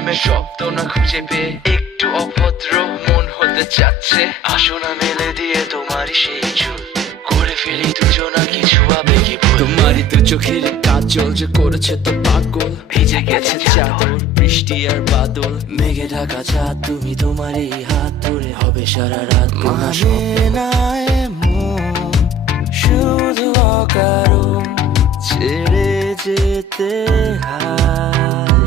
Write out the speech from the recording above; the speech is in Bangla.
প্রেমের শব্দ না খুঁজে পেয়ে একটু অভদ্র মন হতে চাচ্ছে। আসো না মেলে দিয়ে তোমারই সেই চুল, করে ফেলি দুজনা কিছু আবেগী ভুল। তোমারই দু চোখের কাজল যে করেছে তো পাগল, ভিজে গেছে চাদর বৃষ্টি আর বাদল, মেঘে ঢাকা চাঁদ তুমি তোমারই হাত ধরে হবে সারা রাত। মানে না এমন শুধু অকারণ ছেড়ে যেতে হয়।